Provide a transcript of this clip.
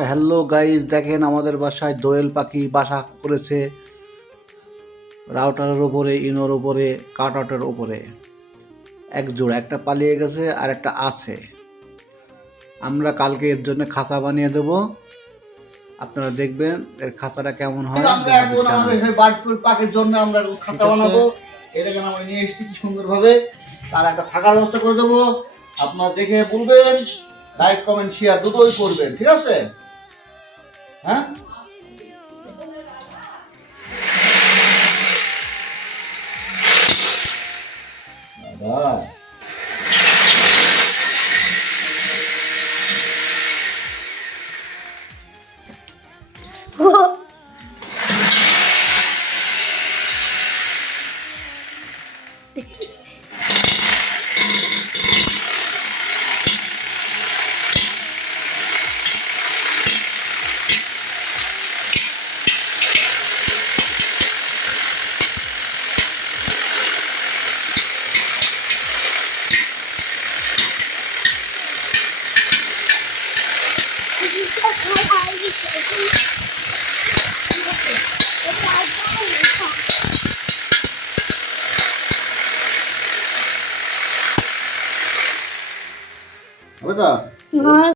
বাসায় hello guys দেখেন আমাদের বাসায় দোয়েল পাখি বাসা করেছে। রাউটারের ওপরে ইনোর ওপরে কাট আউটের ওপরে এক জোড়া একটা পালিয়ে গেছে আর একটা আছে। আমরা কালকে এর জন্য খাঁচা বানিয়ে দেবো। আপনারা দেখবেন এর খাঁচাটা কেমন হয় আমরা এখন আমাদের এই পাখির জন্য আমরা খাঁচা বানাবো। আমরা নিয়ে এসেছি কি সুন্দরভাবে। তার একটা থাকার ব্যবস্থা করে দেবো। আপনারা দেখে বলবেন লাইক কমেন্ট শেয়ার দুটোই করবেন ঠিক আছে? 어? 나가. 어? না